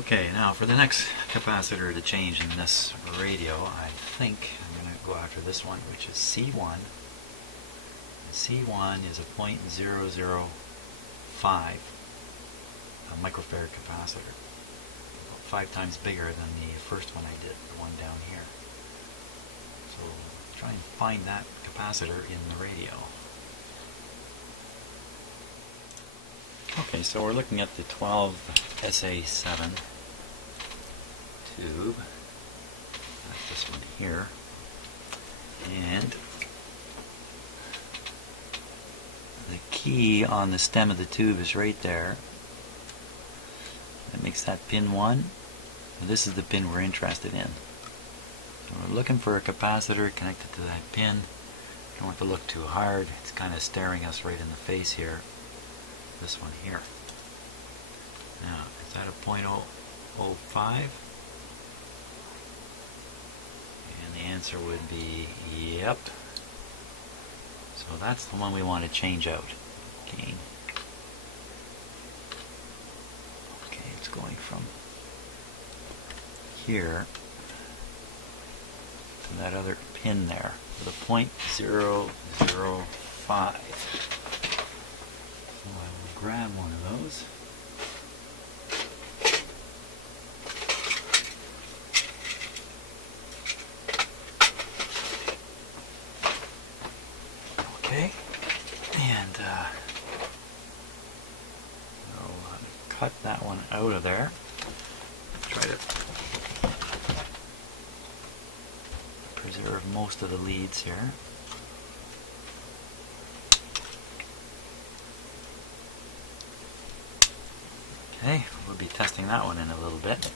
Okay, now for the next capacitor to change in this radio, I think I'm going to go after this one, which is C1. C1 is a .005 microfarad capacitor, about 5 times bigger than the first one I did, the one down here. So try and find that capacitor in the radio. Okay, so we're looking at the 12SA7 tube. That's this one here. And the key on the stem of the tube is right there. That makes that pin 1. This is the pin we're interested in. So we're looking for a capacitor connected to that pin. Don't want to look too hard. It's kind of staring us right in the face here. This one here. Now, is that a .005? And the answer would be yep. So that's the one we want to change out. Gain. Okay, it's going from here to that other pin there with a .005. So I will grab one of those. Okay, and we'll cut that one out of there. Try to preserve most of the leads here. Okay, we'll be testing that one in a little bit.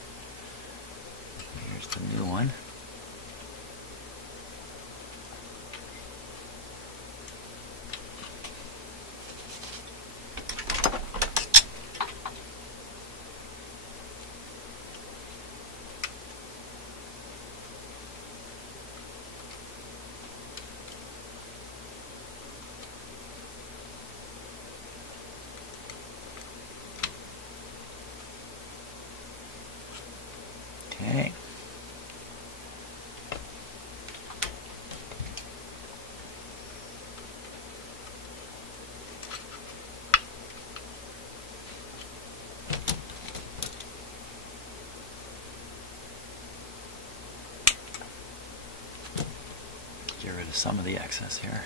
Here's the new one. Okay. Get rid of some of the excess here.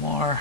More.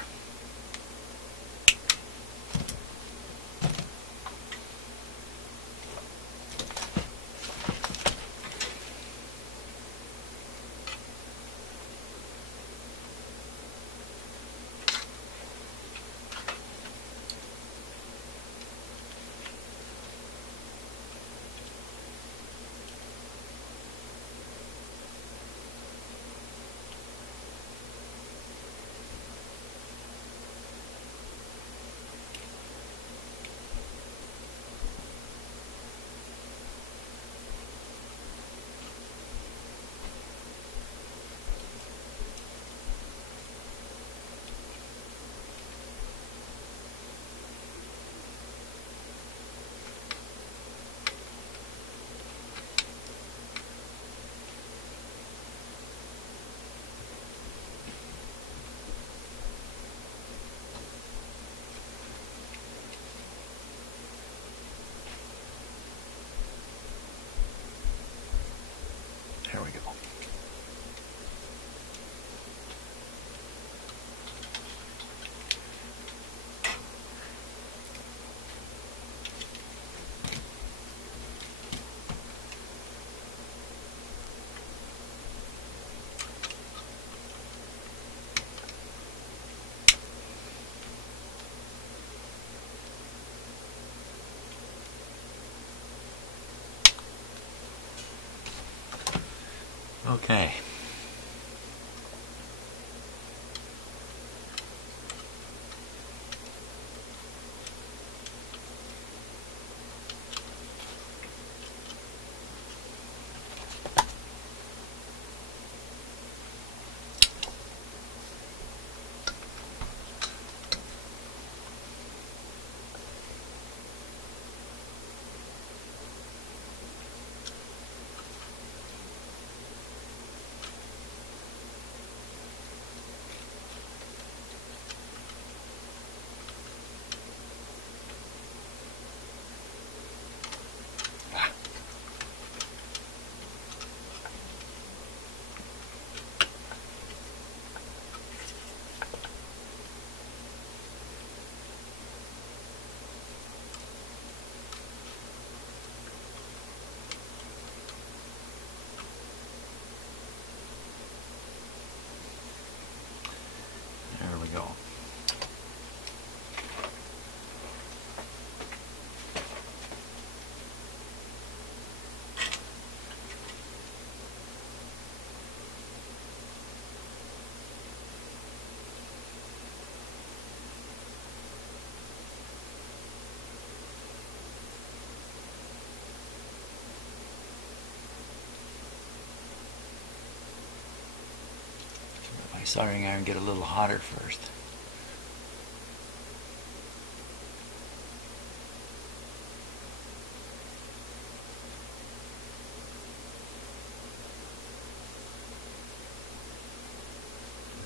There we go. Okay. soldering iron get a little hotter first.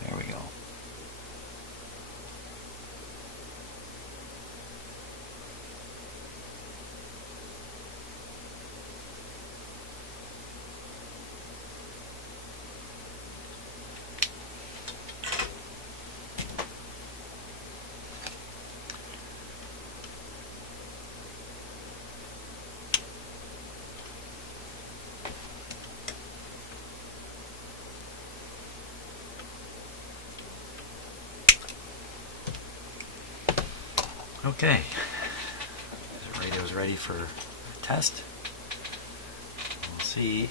There we go. Okay, the radio's ready for a test. We'll see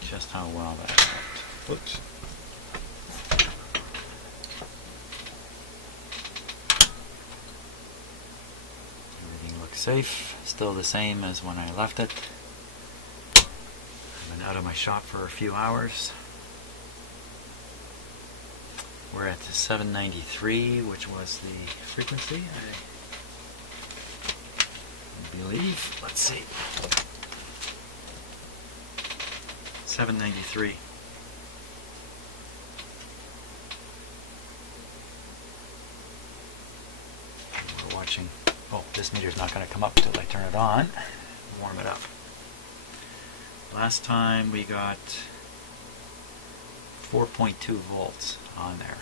just how well that worked. Whoops. Everything looks safe, still the same as when I left it. I've been out of my shop for a few hours. We're at 793, which was the frequency, I believe. Let's see. 793. We're watching. Oh, this meter's not going to come up until I turn it on. Warm it up. Last time we got 4.2 volts on there.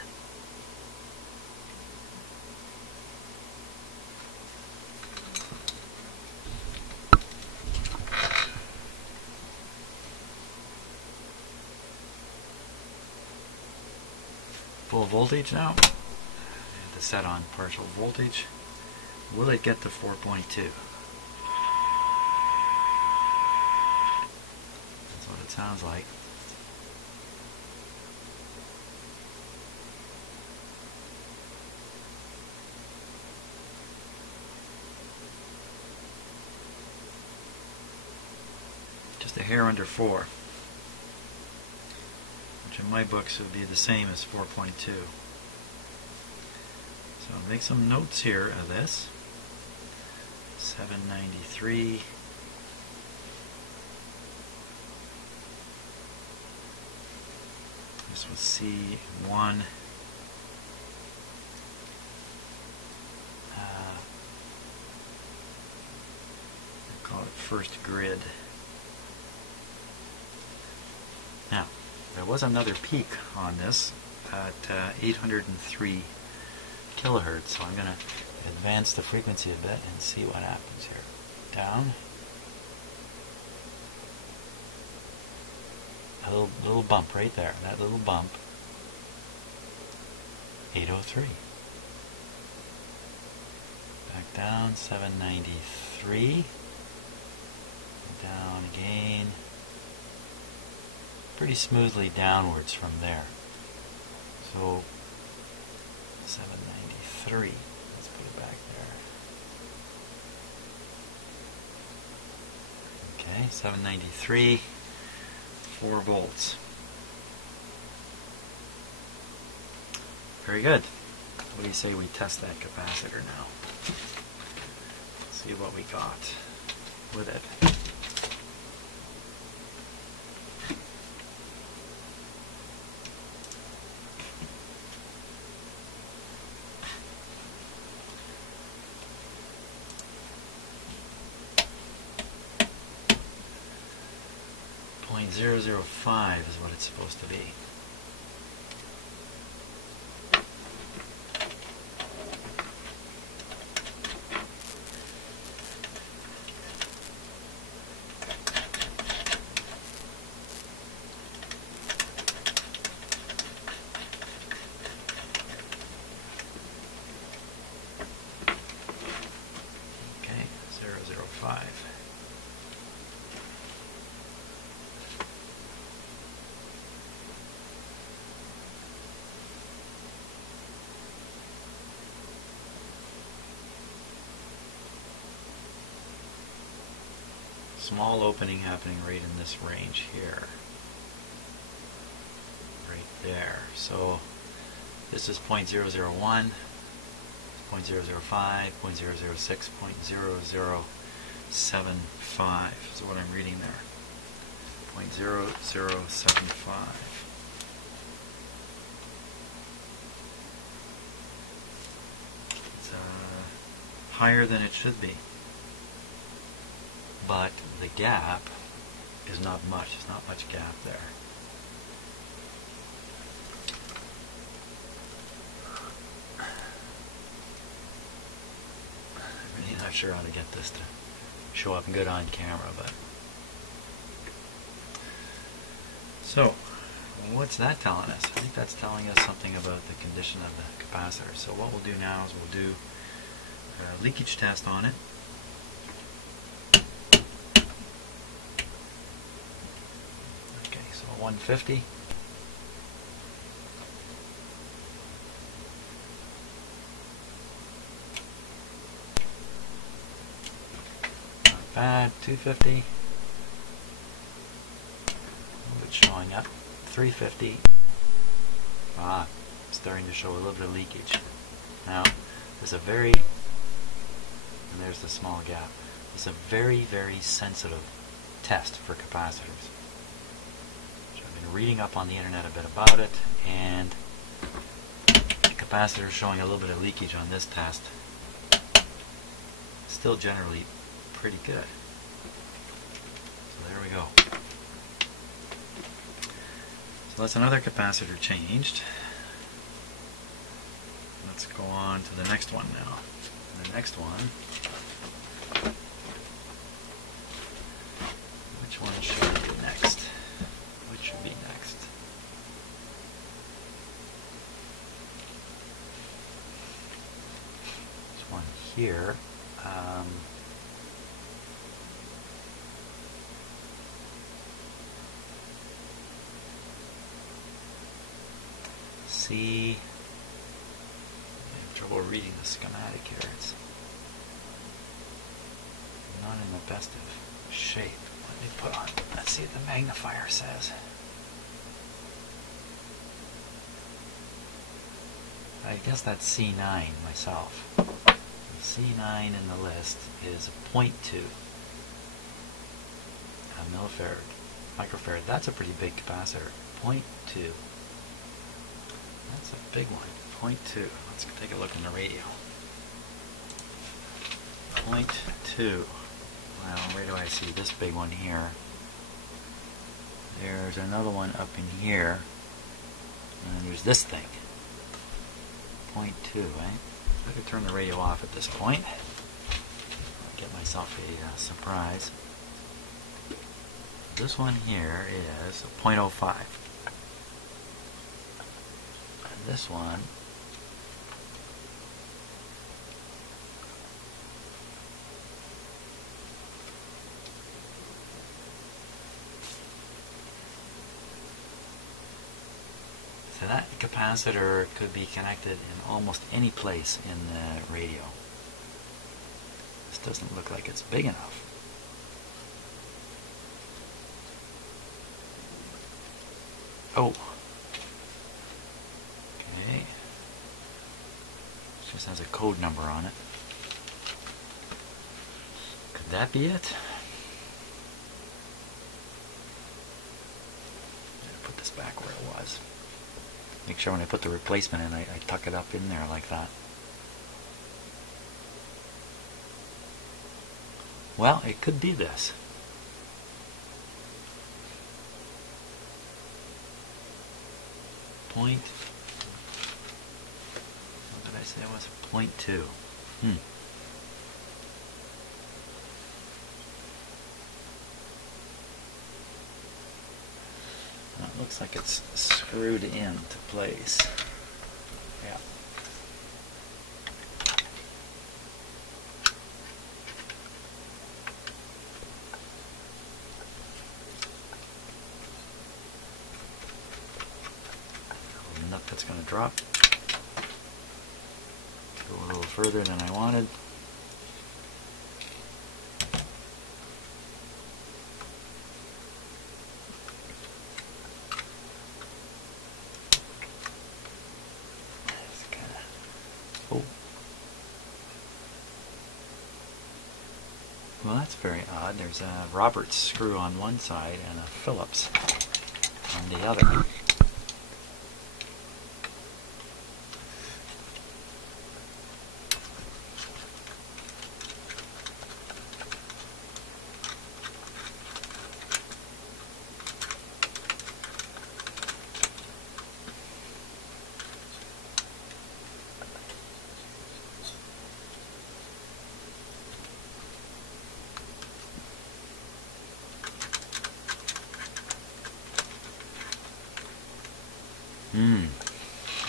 Full voltage now. I have to set on partial voltage. Will it get to 4.2? That's what it sounds like. Just a hair under 4, which in my books would be the same as 4.2. So I'll make some notes here of this. 793. This was C1. I call it first grid. Now, there was another peak on this at 803 kilohertz, so I'm going to advance the frequency a bit and see what happens here. Down. A little bump right there, that little bump. 803. Back down, 793. Down again. Pretty smoothly downwards from there. So 793. Let's put it back there. Okay, 793, 4 volts. Very good. What do you say we test that capacitor now? See what we got with it. .005 is what it's supposed to be. Okay, 005. Small opening happening right in this range here. There. So this is 0.001, 0.005, 0.006, 0.0075. So what I'm reading there. 0.0075. It's higher than it should be. But the gap is not much. There's not much gap there. I'm really not sure how to get this to show up good on camera, but so what's that telling us? I think that's telling us something about the condition of the capacitor. So what we'll do now is we'll do a leakage test on it. Okay, so 150. Not bad. 250. It's showing up. 350. Starting to show a little bit of leakage. Now, there's a very, and there's the small gap. It's a very, very sensitive test for capacitors. So I've been reading up on the internet a bit about it, and the capacitor is showing a little bit of leakage on this test. Still generally pretty good. So there we go. So that's another capacitor changed. Let's go on to the next one now. The next one, which one should be next? Which should be next? This one here. See, I have trouble reading the schematic here. It's not in the best of shape. Let me put on, let's see what the magnifier says. I guess that's C9 myself. The C9 in the list is 0.2 millifarad, microfarad. That's a pretty big capacitor. 0.2. That's a big one. 0.2. Let's take a look in the radio. 0.2. Well, where do I see this big one here? There's another one up in here. And then there's this thing. 0.2, right? I could turn the radio off at this point. I'll get myself a surprise. This one here is 0.05. This one so that capacitor could be connected in almost any place in the radio. This doesn't look like it's big enough. Oh. Okay. It just has a code number on it. Could that be it? Put this back where it was. Make sure when I put the replacement in, I tuck it up in there like that. Well, it could be this. What did I say it was? 0.2. Well, it looks like it's screwed into place. Yeah. Nut that's going to drop. Go a little further than I wanted. Oh. Well, that's very odd. There's a Roberts screw on one side and a Phillips on the other.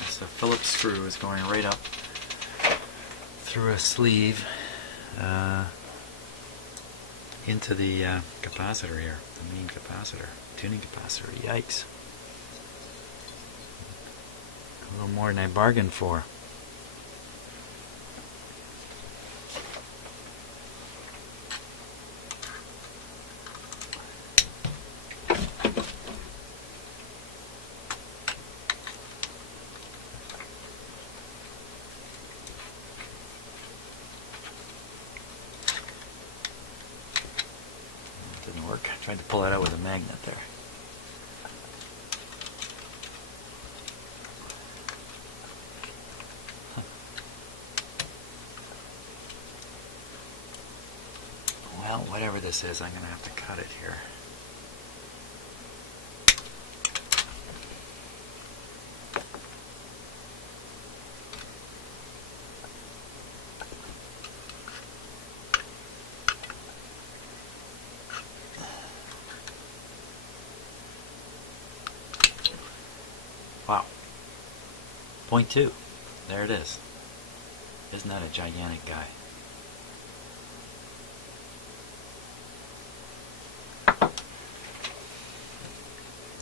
So Phillips screw is going right up through a sleeve into the capacitor here, the main capacitor, tuning capacitor. Yikes. A little more than I bargained for. Didn't work. I tried to pull it out with a magnet there. Well, whatever this is, I'm going to have to cut it here. Wow. 0.2. There it is. Isn't that a gigantic guy?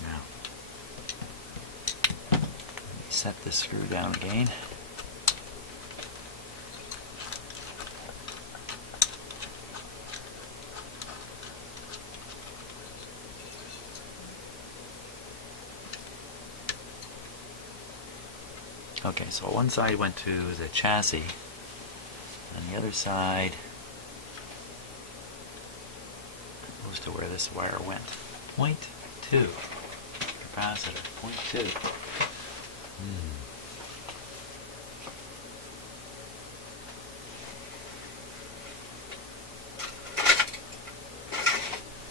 Now, let me set this screw down again. Okay, so one side went to the chassis, and the other side goes to where this wire went. 0.2 capacitor, 0.2.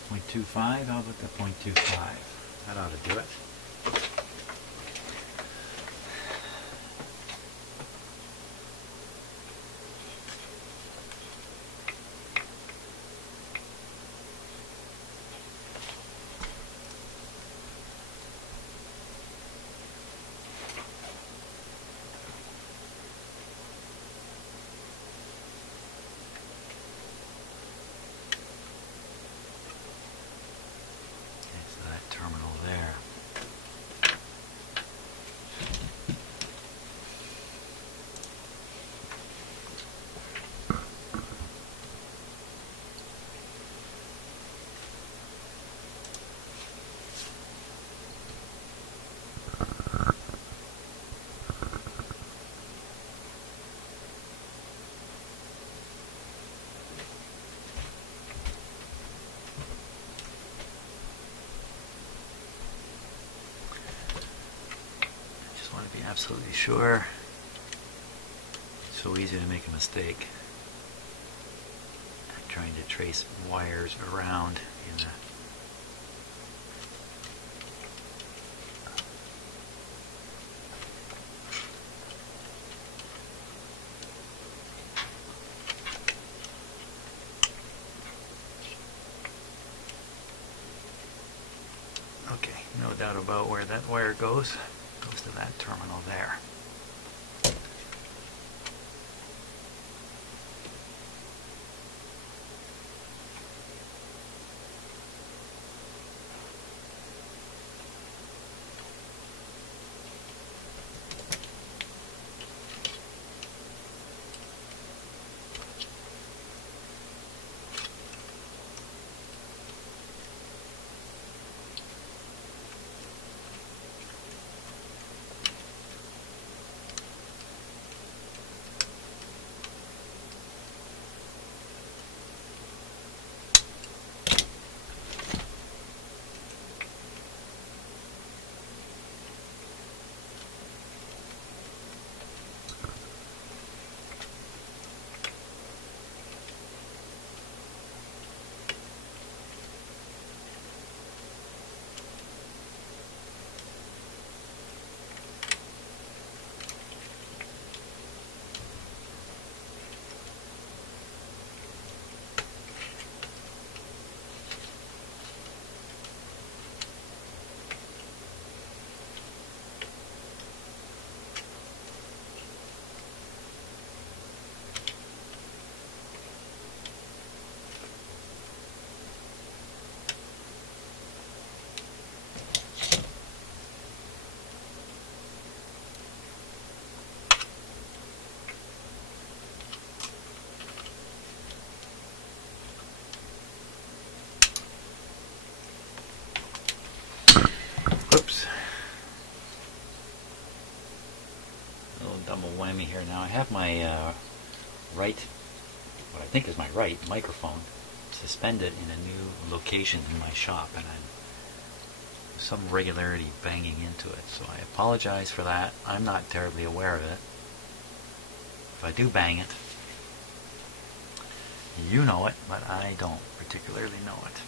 0.25, how about the 0.25? That ought to do it. Terminal there. To be absolutely sure. It's so easy to make a mistake. I'm trying to trace wires around in a okay, no doubt about where that wire goes. Goes to that terminal there. have my right, what I think is my right microphone suspended in a new location in my shop, and there's some regularity banging into it, so I apologize for that. I'm not terribly aware of it. If I do bang it, you know it, but I don't particularly know it.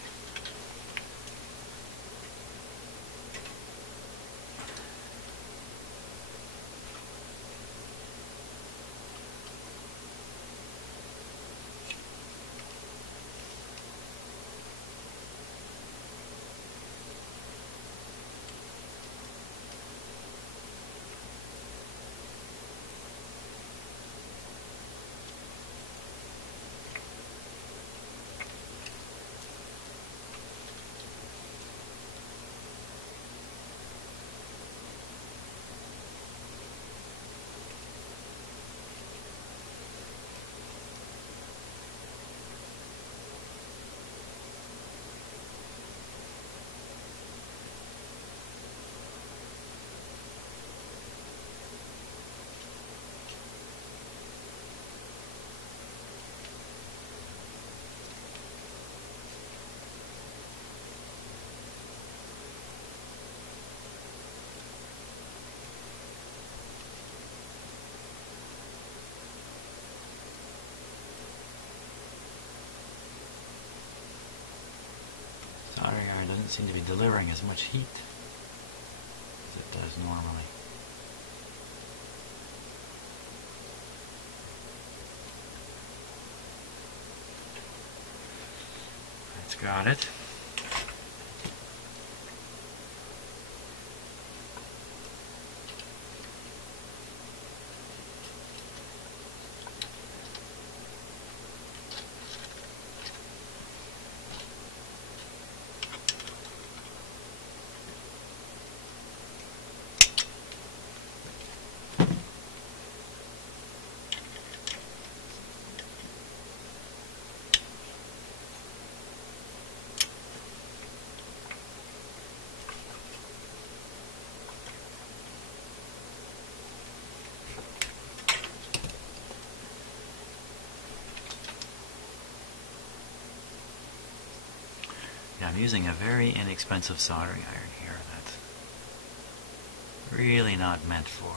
Soldering iron doesn't seem to be delivering as much heat as it does normally. That's got it. Yeah, I'm using a very inexpensive soldering iron here that's really not meant for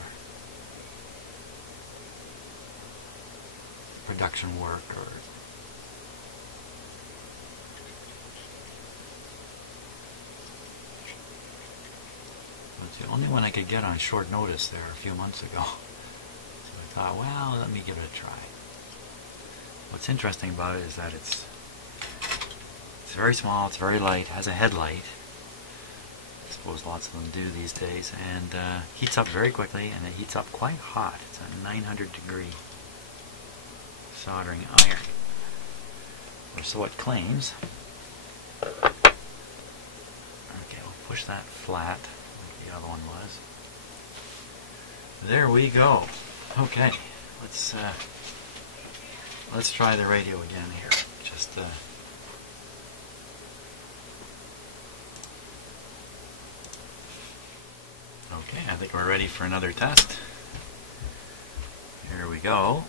production work or it's the only one I could get on short notice there a few months ago. So I thought, well, let me give it a try. What's interesting about it is that it's very small, it's very light, has a headlight. I suppose lots of them do these days, and heats up very quickly, and it heats up quite hot. It's a 900-degree soldering iron, or so it claims. Okay, we'll push that flat like the other one was. There we go. Okay, let's try the radio again here. Just okay, I think we're ready for another test. Here we go.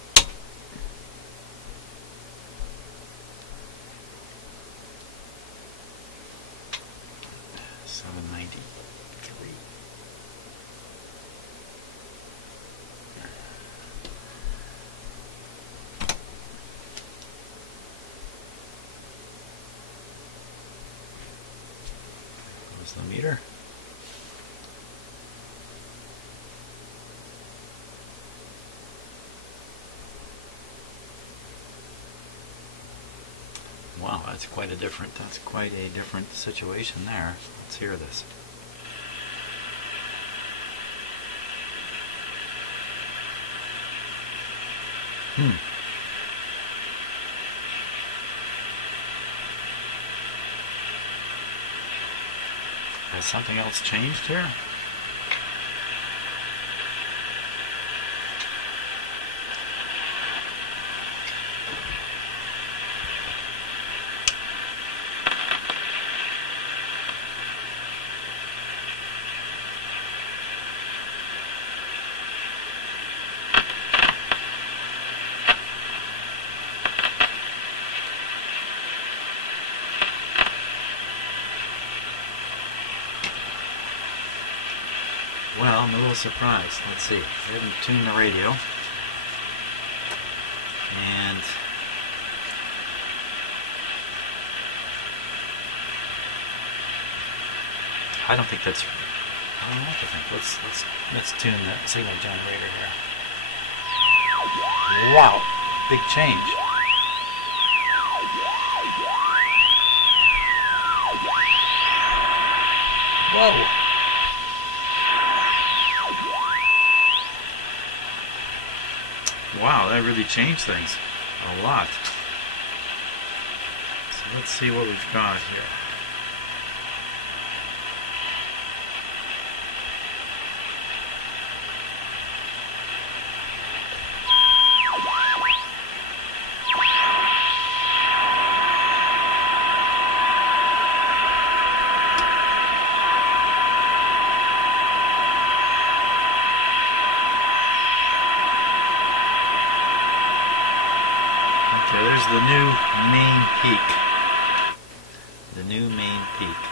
There's the meter. Wow, that's quite a different situation there. Let's hear this. Has something else changed here? Well, I'm a little surprised. Let's see. I haven't tuned the radio. And I don't think that's, I don't know what to think. Let's tune the signal generator here. Wow, big change. Whoa. Wow, that really changed things a lot. So let's see what we've got here. Okay, there's the new main peak. The new main peak.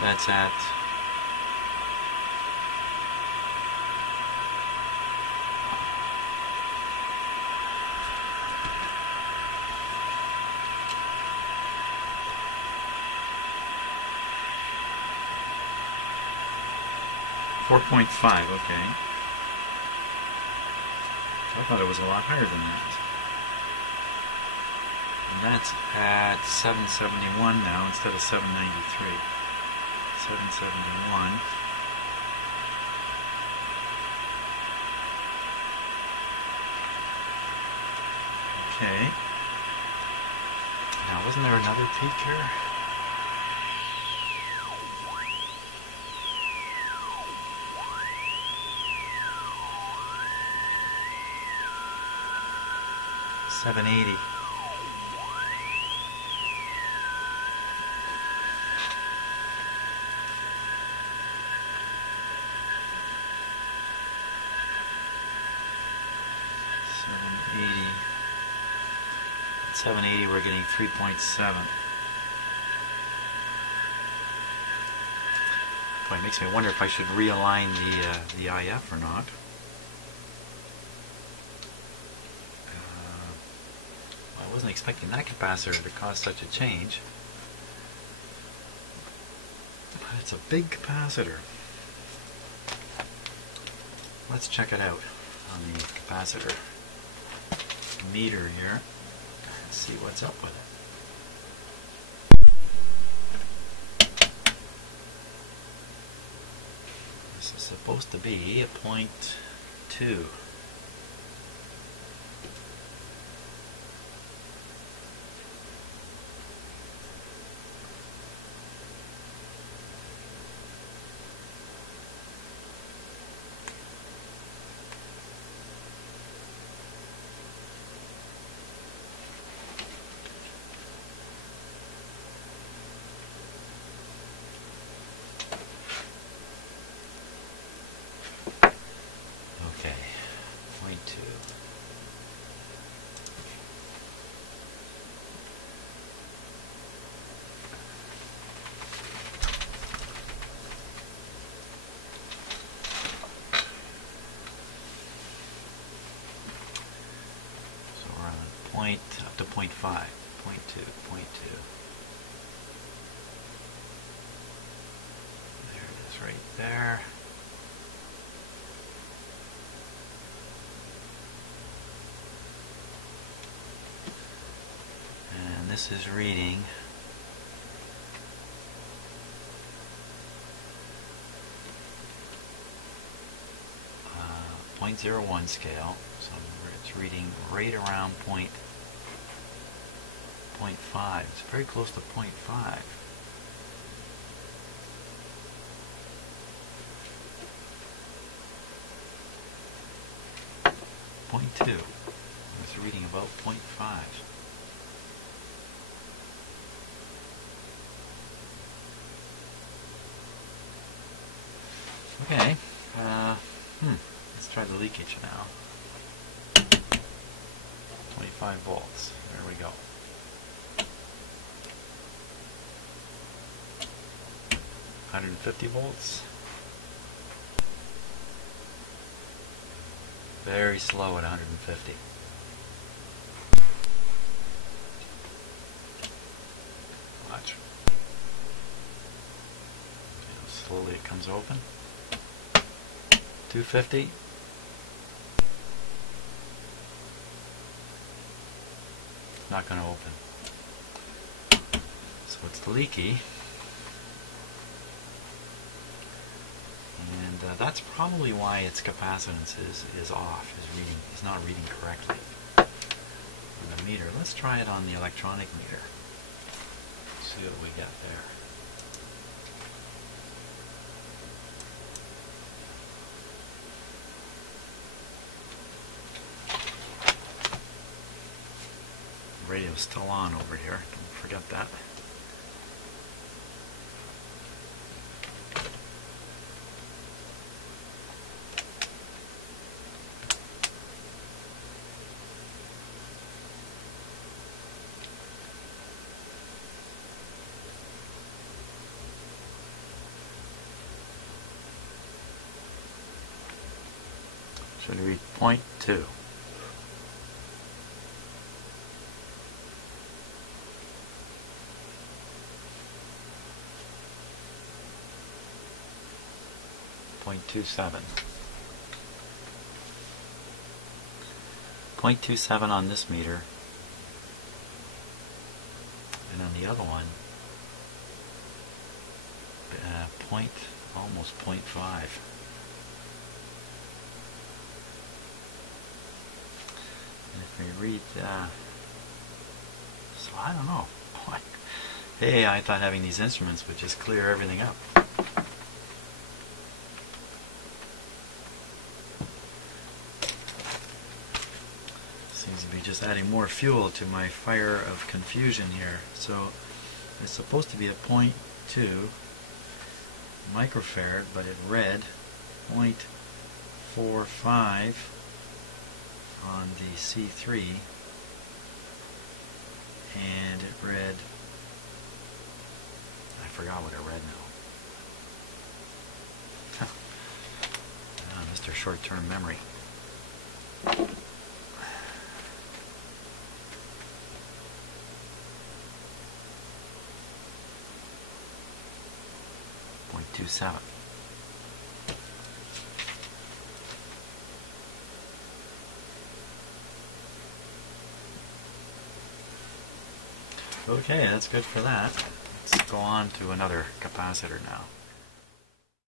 That's at 4.5, okay. I thought it was a lot higher than that. And that's at 771 now instead of 793. 771. Okay. Now, wasn't there another peak here? $780. At 780, we're getting 3.7. Boy, it makes me wonder if I should realign the IF or not. I wasn't expecting that capacitor to cause such a change. But it's a big capacitor. Let's check it out on the capacitor meter here and see what's up with it. This is supposed to be a 0.2. Okay, 0.2. So we're on point up to 0.5, 0.2, 0.2. There it is right there. And this is reading 0.01 scale, so it's reading right around 0.5. It's very close to 0.5. 0.2. It's reading about 0.5. Okay, let's try the leakage now. 25 volts, there we go. $150 volts. very slow at 150. Watch. See how slowly it comes open. 250. Not going to open. So it's leaky. And that's probably why its capacitance is off, is not reading correctly on the meter. Let's try it on the electronic meter. See what we get there. The radio's still on over here, don't forget that. Should read 0.2. .27. 0.27 on this meter, and on the other one, almost 0.5. And if we read, so I don't know. Hey, I thought having these instruments would just clear everything up. Seems to be just adding more fuel to my fire of confusion here. So it's supposed to be a 0.2 microfarad, but it read 0.45 on the C3, and it read, I forgot what it read now. Mr. Short-Term Memory. .27. Okay, that's good for that. Let's go on to another capacitor now.